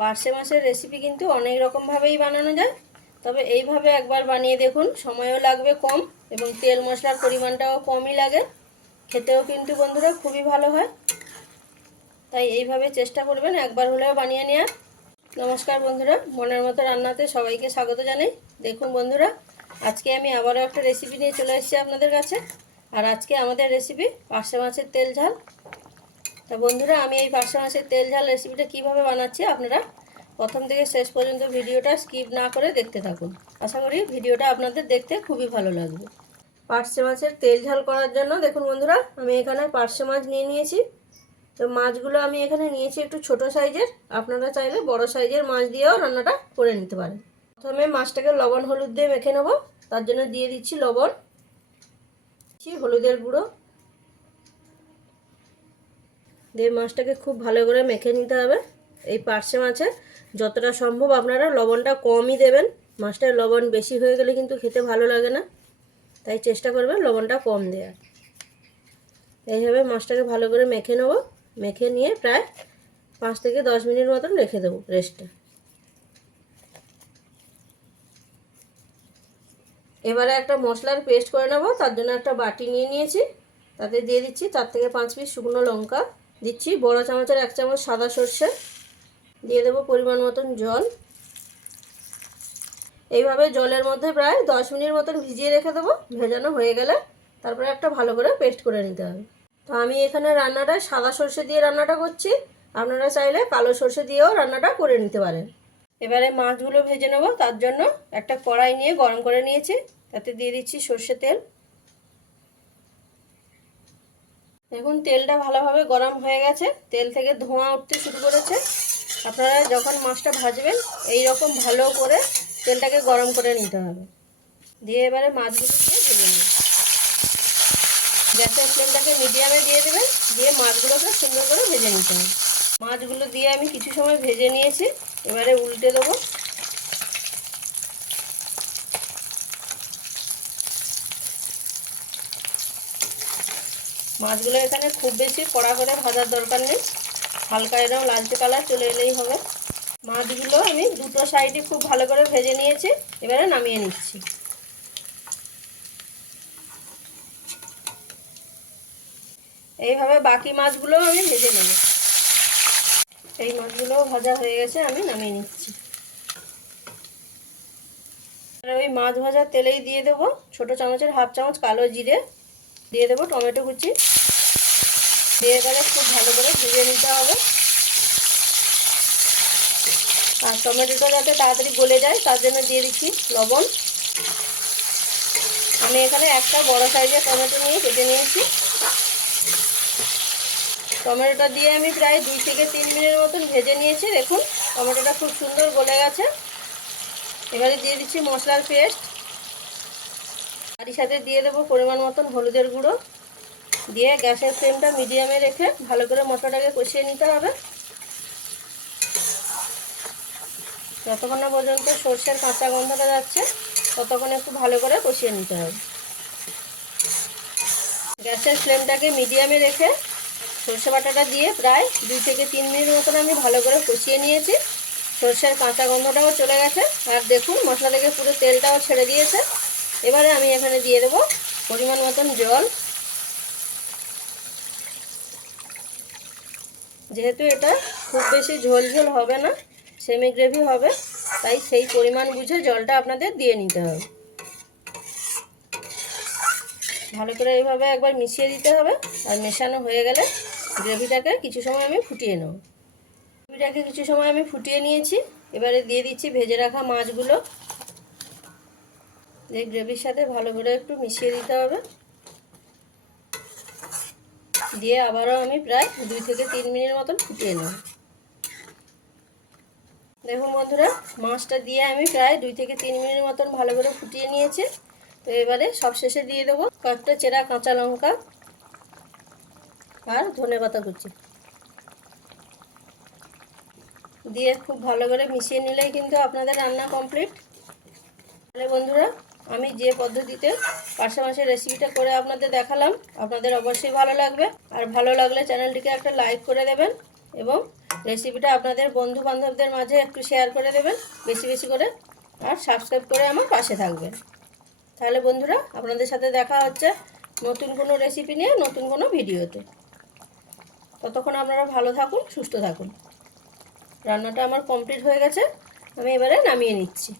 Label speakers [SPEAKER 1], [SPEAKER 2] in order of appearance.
[SPEAKER 1] পার্শে মাছের রেসিপি কিন্তু অনেক রকমভাবেই বানানো যায়। তবে এইভাবে একবার বানিয়ে দেখুন, সময়ও লাগবে কম এবং তেল মশলার পরিমাণটাও কমই লাগে। খেতেও কিন্তু বন্ধুরা খুবই ভালো হয়। তাই এইভাবে চেষ্টা করবেন একবার হলেও বানিয়ে নেওয়ার নমস্কার বন্ধুরা, মনের মতো রান্নাতে সবাইকে স্বাগত জানাই। দেখুন বন্ধুরা, আজকে আমি আবারও একটা রেসিপি নিয়ে চলে এসেছি আপনাদের কাছে। আর আজকে আমাদের রেসিপি পার্শে মাছের তেল ঝাল। তা বন্ধুরা, আমি এই পার্শে মাছের তেল ঝাল রেসিপিটা কীভাবে বানাচ্ছি আপনারা প্রথম থেকে শেষ পর্যন্ত ভিডিওটা স্কিপ না করে দেখতে থাকুন। আশা করি ভিডিওটা আপনাদের দেখতে খুবই ভালো লাগবে। পার্শে মাছের তেল ঝাল করার জন্য দেখুন বন্ধুরা, আমি এখানে পার্শে মাছ নিয়ে নিয়েছি। তো মাছগুলো আমি এখানে নিয়েছি একটু ছোট সাইজের। আপনারা চাইলে বড় সাইজের মাছ দিয়েও রান্নাটা করে নিতে পারেন। প্রথমে মাছটাকে লবণ, হলুদ দিয়ে মেখে নেব। তার জন্য দিয়ে দিচ্ছি লবণ হলুদের গুঁড়ো। দিয়ে মাছটাকে খুব ভালো করে মেখে নিতে হবে। এই পার্শে মাছে যতটা সম্ভব আপনারা লবণটা কমই দেবেন। মাছটায় লবণ বেশি হয়ে গেলে কিন্তু খেতে ভালো লাগে না। তাই চেষ্টা করবেন লবণটা কম দেওয়ার। এইভাবে মাছটাকে ভালো করে মেখে নেব। মেখে নিয়ে প্রায় পাঁচ থেকে দশ মিনিট মতন রেখে দেবো রেস্টে এবারে একটা মশলার পেস্ট করে নেব। তার জন্য একটা বাটি নিয়ে নিয়েছি। তাতে দিয়ে দিচ্ছি চার থেকে পাঁচ পিস শুকনো লঙ্কা। দিচ্ছি। বড় চামচের এক চামচ সাদা সর্ষে। দিয়ে দেবো পরিমাণ মতন জল। এইভাবে জলের মধ্যে প্রায় দশ মিনিট মতন ভিজিয়ে রেখে দেবো। ভেজানো হয়ে গেলে তারপরে একটা ভালো করে পেস্ট করে নিতে হবে। তো আমি এখানে রান্নাটা সাদা সর্ষে দিয়ে রান্নাটা করছি। আপনারা চাইলে কালো সর্ষে দিয়েও রান্নাটা করে নিতে পারেন। এবারে মাছগুলো ভেজে নেব। তার জন্য একটা কড়াই নিয়ে গরম করে নিয়েছি। তাতে দিয়ে দিচ্ছি সর্ষে তেল। দেখুন, তেলটা ভালোভাবে গরম হয়ে গেছে। তেল থেকে ধোঁয়া উঠতে শুরু করেছে। আপনারা যখন মাছটা ভাজবেন এই রকম ভালো করে তেলটাকে গরম করে নিতে হবে। দিয়ে এবারে মাছগুলো দিয়ে ভেজে নেবেন গ্যাসের ফ্লেমটাকে মিডিয়ামে দিয়ে দেবেন। দিয়ে মাছগুলোকে সুন্দর করে ভেজে নিতে হবে। মাছগুলো দিয়ে আমি কিছু সময় ভেজে নিয়েছি। এবারে উল্টে দেবো। মাছগুলো এখানে খুব বেশি কড়া করে ভাজার দরকার নেই। হালকা এরকম লালচে কালার চলে এলেই হবে। মাছগুলো আমি দুটো সাইডে খুব ভালো করে ভেজে নিয়েছি, এবারে নামিয়ে নিচ্ছি। এইভাবে বাকি মাছগুলো আমি ভেজে নেব। এই মাছগুলো ভাজা হয়ে গেছে, আমি নামিয়ে নিচ্ছি। ওই মাছ ভাজার তেলেই দিয়ে দেবো। ছোট চামচের হাফ চামচ কালো জিরে, দিয়ে দেবো টমেটো কুচি। দিয়ে এবারে খুব ভালো করে ভেজে নিতে হবে। আর টমেটোটা যাতে তাড়াতাড়ি গলে যায়, তার জন্য দিয়ে দিচ্ছি লবণ। আমি এখানে একটা বড় সাইজের টমেটো নিয়ে কেটে নিয়েছি। টমেটোটা দিয়ে আমি প্রায় দুই থেকে তিন মিনিটের মতন ভেজে নিয়েছি। দেখুন, টমেটোটা খুব সুন্দর গলে গেছে। এবারে দিয়ে দিচ্ছি মশলার পেস্ট। তারই সাথে দিয়ে দেবো পরিমাণ মতন হলুদের গুঁড়ো। দিয়ে গ্যাসের ফ্লেমটা মিডিয়ামে রেখে ভালো করে মশলাটাকে কষিয়ে নিতে হবে। যতক্ষণ না পর্যন্ত সর্ষের কাঁচা গন্ধটা যাচ্ছে, ততক্ষণ একটু ভালো করে কষিয়ে নিতে হবে। গ্যাসের ফ্লেমটাকে মিডিয়ামে রেখে সর্ষে বাটাটা দিয়ে প্রায় দুই থেকে তিন মিনিট মতন আমি ভালো করে কষিয়ে নিয়েছি। সর্ষের কাঁচা গন্ধটাও চলে গেছে। আর দেখুন, মশলা থেকে পুরো তেলটাও ছেড়ে দিয়েছে। এবারে আমি এখানে দিয়ে দেবো পরিমাণ মতন জল। যেহেতু এটা খুব বেশি ঝোল ঝোল হবে না সেমি গ্রেভি হবে, তাই সেই পরিমাণ বুঝে জলটা আপনাদের দিয়ে নিতে হবে। ভালো করে এইভাবে একবার মিশিয়ে দিতে হবে, আর মেশানো হয়ে গেলে গ্রেভিটাকে কিছু সময় আমি ফুটিয়ে নেব। গ্রেভিটাকে কিছু সময় আমি ফুটিয়ে নিয়েছি, এবারে দিয়ে দিচ্ছি ভেজে রাখা মাছগুলো। এই গ্রেভির সাথে ভালো করে একটু মিশিয়ে দিতে হবে। দিয়ে আবারও আমি প্রায় দুই থেকে তিন মিনিট মতন ফুটিয়ে নেব। দেখুন বন্ধুরা, মাছটা দিয়ে আমি প্রায় দুই থেকে তিন মিনিট মতন ভালো করে ফুটিয়ে নিয়েছি। তো এবারে সব শেষে দিয়ে দেবো কয়েকটা চেরা কাঁচা লঙ্কা আর ধনে পাতা কুচি। দিয়ে খুব ভালো করে মিশিয়ে নিলেই কিন্তু আপনাদের রান্না কমপ্লিট। তাহলে বন্ধুরা আমি যে পদ্ধতিতে পার্শে মাছের রেসিপিটা করে আপনাদের দেখালাম, আপনাদের অবশ্যই ভালো লাগবে। আর ভালো লাগলে চ্যানেলটিকে একটা লাইক করে দেবেন এবং রেসিপিটা আপনাদের বন্ধু বান্ধবদের মাঝে একটু শেয়ার করে দেবেন, বেশি বেশি করে, আর সাবস্ক্রাইব করে আমার পাশে থাকবেন। তাহলে বন্ধুরা, আপনাদের সাথে দেখা হচ্ছে নতুন কোনো রেসিপি নিয়ে, নতুন কোনো ভিডিওতে ততক্ষণ আপনারা ভালো থাকুন, সুস্থ থাকুন। রান্নাটা আমার কমপ্লিট হয়ে গেছে, আমি এবারে নামিয়ে নিচ্ছি।